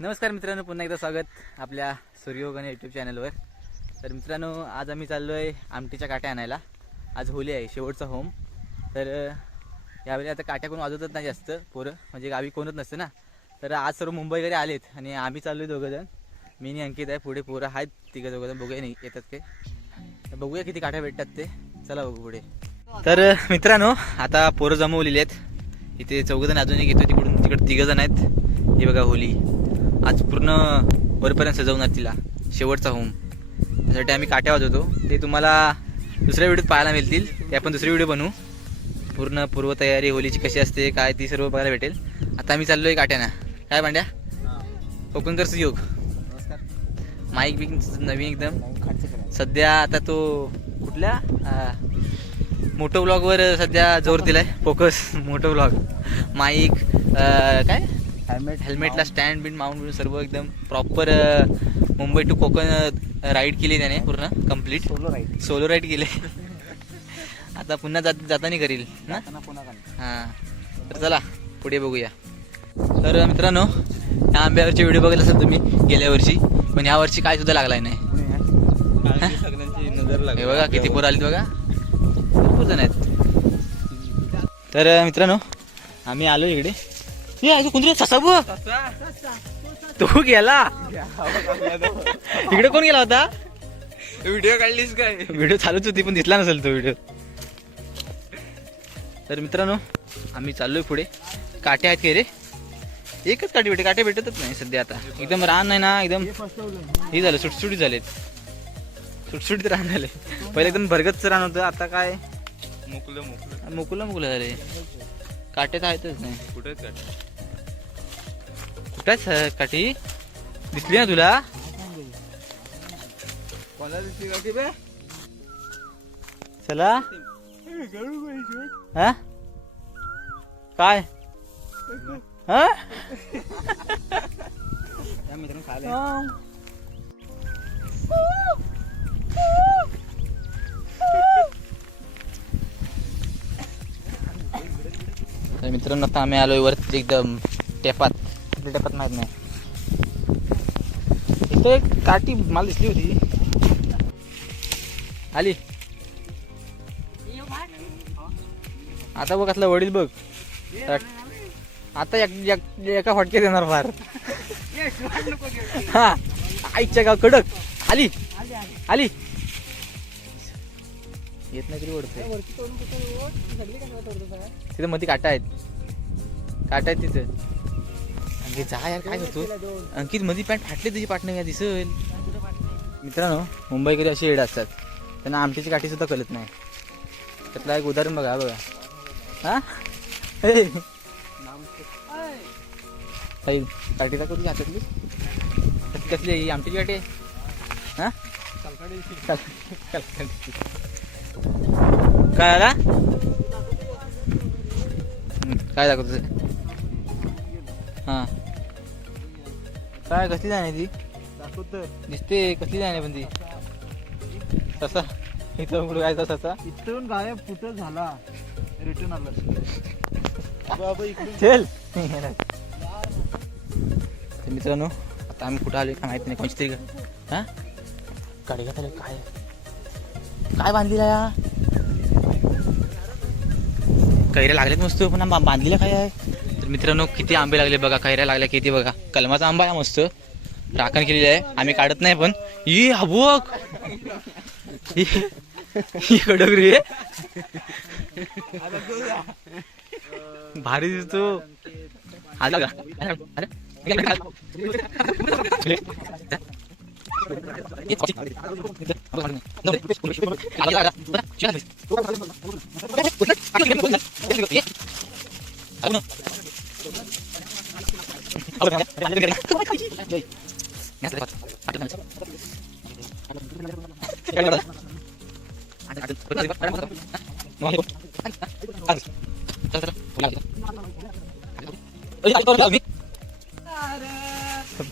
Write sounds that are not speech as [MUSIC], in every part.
नमस्कार मित्रांनो पुन्हा एकदा स्वागत आपल्या सूर्योगण यूट्यूब चॅनलवर तर मित्रांनो आज आम्ही चाललो आहे आमटीच्या काट्या आणायला. आज होली आहे शेवटचा होम तर यावेळी आता काट्या कोण वाजवतच नाही जास्त पोरं. म्हणजे गावी कोणच नसतं ना. तर आज सर्व मुंबईकडे आलेत आणि आम्ही चाललो आहे दोघंजण. मी आणि अंकित आहे पुढे पोरं आहेत तिघं दोघंजण बघूया नाही येतात ते तर बघूया किती काट्या भेटतात ते. चला बघू पुढे. तर मित्रांनो आता पोरं जमवलेली आहेत. इथे चौघजण अजून एक येतो तिकडून तिकडे तिघंजण आहेत. हे बघा होली. आज पूर्ण वरपर्यंत सजवणार तिला शेवटचा होम. त्यासाठी आम्ही काट्या वाजवतो. ते तुम्हाला दुसऱ्या व्हिडिओत पाहायला मिळतील. ते आपण दुसरी व्हिडिओ बनवू. पूर्ण पूर्वतयारी होलीची कशी असते काय ती सर्व बघायला भेटेल. आता आम्ही चाललो आहे काट्याना. काय भांड्या? कोकणकर सुयोग माईक बिक नवीन एकदम. सध्या आता तो कुठल्या? मोटो ब्लॉगवर सध्या जोर दिलाय. फोकस मोटो ब्लॉग माईक काय? हेल्मेट हेल्मेटला स्टँड बिन माउंट बिन सर्व एकदम proper Mumbai to Konkan ride केली त्याने पूर्ण complete solo ride solo ride केले. आता पुन्हा जात जाताना करील ना? हां. तर चला पुढे बघूया. तर मित्रांनो ह्या आंब्यावरचे व्हिडिओ बघितले असेल तुम्ही गेल्या वर्षी पण ह्या वर्षी काय सुद्धा लागलाय नाही. पुणे आहे. सगळ्यांची नजर हे बघा किती पोरं आलीत बघा. भरपूर जण आहेत. तर मित्रांनो आम्ही आलो इकडे. ये ऐकू कुंदरू ससा बघ तो गेला इकडे कोण गेला होता व्हिडिओ काढलीस काय व्हिडिओ चालूच होती पण दिसला नसेल तो व्हिडिओ तर मित्रांनो आम्ही चाललोय पुढे काटे आहेत की रे एकच काटे भेटे काटे भेटतच नाही सध्या आता एकदम रान नाही ना एकदम हे झालं सुटसुटीत झालेत सुटसुटीत रान झाले पहिले एकदम भरगतच रान होतं आता काय मोकलं मोकलं मुकुलं मुकुलं झाले काटे तर आहेतच नाही कुठेच काढ कुठेच काठी? दिसली ना तुला? कोणाला दिसली काठी बे? चला. हा? काय? हा? मित्रांनो आता आम्ही आलोय वरती एकदम टेपात. कुठल्या टेपात माहीत नाही. इथं एक काठी मला दिसली होती. आली. आता बघ असला वडील बघ. आता एक- एका फटके येणार फार. हा. आईच्या गाव कडक. आली. आली. येत नाही तरी ओढते तिथं मध्ये काटा आहेत. काटा आहेत तिथं. घे जा यार काय करतो? अंकित मधी पॅन्ट फाटली तुझी पाटणं काय दिसेल. मित्रांनो मुंबईकडे अशी येड असतात. त्यांना आमटीची काठी सुद्धा कळत नाही. त्यातलं एक उदाहरण बघा बघा. हाईल काठी दाखव तुझी हातातली कसली आहे ही? आमटीची काठी आहे? हा? काय आला काय दाखवतो हां. काय कसली जाणे ती? दिसते कसली जाणे पण ती? ससा. इथं कुठं काय ससा इथून गायब कुठं झाला? रिटर्न आला. चल. तर मित्रांनो आता आम्ही कुठं आलोय का माहीत नाही कोणची तरी हा? गाडी घात काय? काय बांधलेला या? कैऱ्या लागल्यात मस्त पण बांधलेला काय आहे? तर मित्रांनो किती आंबे लागले बघा कैऱ्या लागल्या किती बघा. कलमाचा आंबा आहे मस्त. राखण केलेली आहे. आम्ही काढत नाही पण. ई हबुक! ही [LAUGHS] भारी दिसतो. आला का? आला?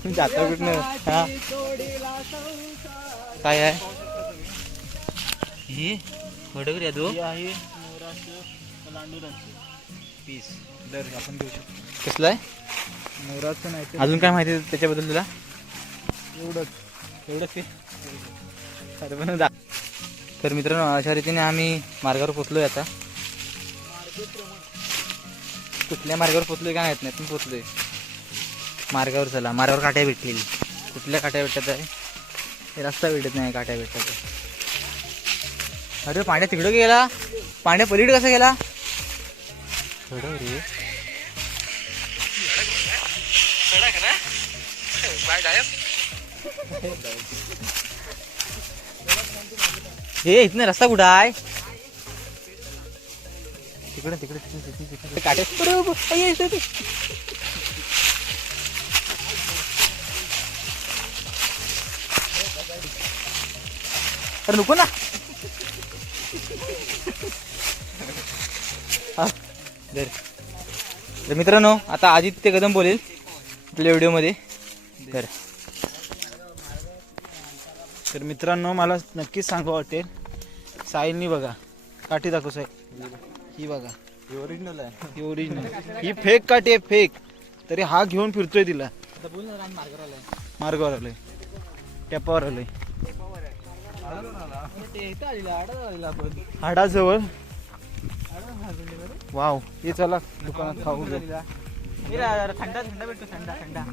जाता कुठनं हा काय आहे हे खडक रे आहे पीस दर आपण घेऊ शकतो कसलं आहे मोराचं नाही अजून काय माहिती आहे त्याच्याबद्दल तुला? एवढंच. एवढंच ते अरे पण जा तर मित्रांनो अशा रीतीने आम्ही मार्गावर पोचलोय आता. कुठल्या मार्गावर पोचलोय काय माहीत नाही पण पोचलोय. मार्गावर चला मार्गावर काट्या भेटतील कुठल्या काट्या भेटतात आहे? हे रस्ता भेटत नाही काट्या भेटतात. आहे. अरे पाण्या तिकडं गेला? पाण्या पलीकडे कसा गेला? थोडं रे. हे इथनं रस्ता कुठं आहे? तिकडे तिकडे तिकडे तिकडे काटे. अरे नको ना. हा, तर मित्रांनो आता आदित्य कदम बोलेल आपल्या व्हिडिओमध्ये तर तर मित्रांनो मला नक्कीच सांगा वाटेल. साहिलनी बघा काठी दाखव साहिल. ही बघा. ओरिजिनल आहे. ही ओरिजिनल ही फेक काठी आहे फेक तरी हा घेऊन फिरतोय तिला. मार्गावर आलाय. टेपावर आलोय. हाडाजवळ. वाव हे चला दुकानात खाऊ. थंडा थंडा भेटतो थंडा थंडा.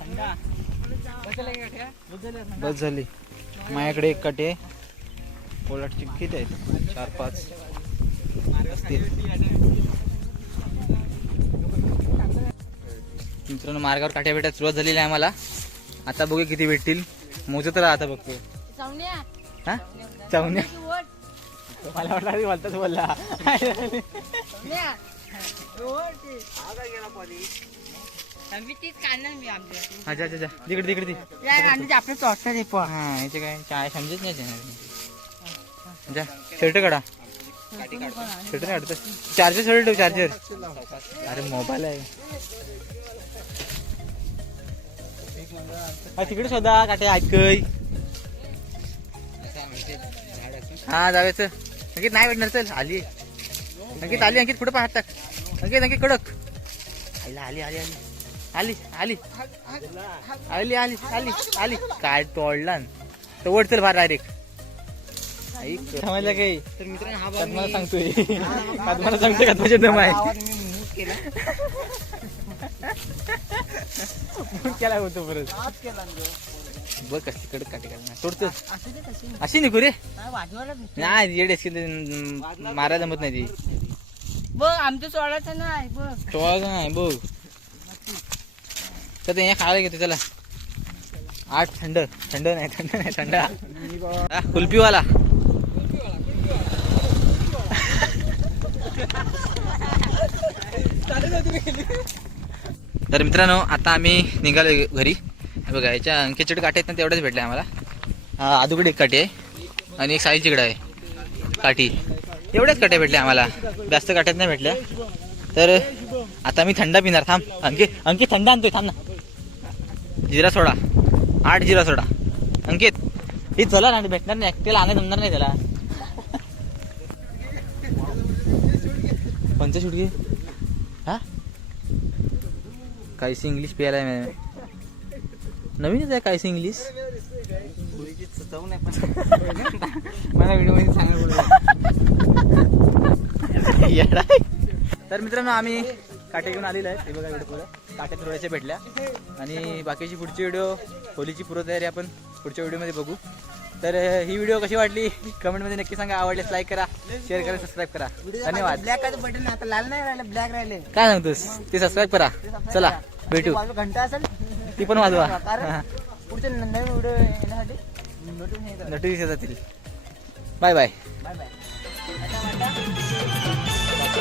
थंडा. बस झाली माझ्याकडे एक काठी आहे. पोलाटची किती आहेत? चार पाच. असतील. मित्रांनो मार्गावर काट्या भेटायला सुरुवात झालेली आहे आम्हाला. आता बघू किती भेटतील. मोजत राहा आता बघतो हा? चावण्या मला वाटलं बोलताच बोलला अच्छा अच्छा तिकडे तिकडे ती. आपले पण हा काय काय समजत नाही जा शर्ट काढा. शर्ट नाही काढतो. चार्जर शर्ट ठेव चार्जर अरे मोबाईल आहे. तिकडे शोधा काटे ऐकय. हा जाऊयाचं अंकित नाही भेटणार चल आली. अंकित आली अंकित पुढे पण अंकित अंकित कडक आईला आली आली आली आली आली आली आली आली आली काय तोडला. तर ओढ चल बाहेर डायरेक्ट समजलं काही? तर मित्रांनो हा कदमाला सांगतोय. कदमाला सांगतोय कदमाचे दम आहे केला. होतो परत. बघ कशी कडक काटे काढणार तोडतो अशी निघू रे. नाही येडे मारायला जमत नाही ती. बघ आमचं सोडायचं नाही बघ. तोडायचं नाही बघ. तर ते खायला घेतो त्याला आठ थंड थंड नाही थंड नाही थंड. हा, कुल्फीवाला. तर मित्रांनो आता आम्ही निघालो घरी. बघा याच्या खिचड काठी आहेत ना तेवढ्याच भेटल्या आम्हाला. हा, अदुकडे एक काठी आहे. आणि एक साईजकडे आहे. काठी. एवढ्याच काट्या भेटल्या आम्हाला. जास्त काट्यात नाही भेटल्या तर आता मी थंडा पिणार थांब. अंकित अंकित थंड आणतोय थांब ना. जिरा सोडा. आठ जिरा सोडा. अंकित ही चला ना भेटणार नाही. एकट्याला आणायला जमणार नाही त्याला. पंच घे हा? काहीशी इंग्लिश प्यायला आहे नवीनच आहे काहीशी इंग्लिश? [LAUGHS] मला व्हिडिओमध्ये सांगायला तर मित्रांनो आम्ही काटे घेऊन आलेलो आहे. ते बघा व्हिडिओ पुढं. काट्या थोड्याशा भेटल्या. आणि बाकीची पुढची व्हिडिओ होलीची पूर्वतयारी आपण पुढच्या व्हिडिओमध्ये बघू. तर ही व्हिडिओ कशी वाटली? कमेंटमध्ये नक्की सांगा. आवडल्यास लाईक करा शेअर करा सबस्क्राईब करा. धन्यवाद. ब्लॅक बटन आता लाल नाही राहिले ब्लॅक राहिले. काय सांगतोस? ते सबस्क्राईब करा. चला भेटू. घंटा असेल. ती पण वाजवा. [LAUGHS] कारण पुढचे नवीन व्हिडिओ येण्यासाठी. नोटिफिकेशन जातील bye bye bye bye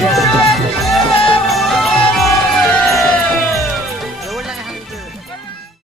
Yeah.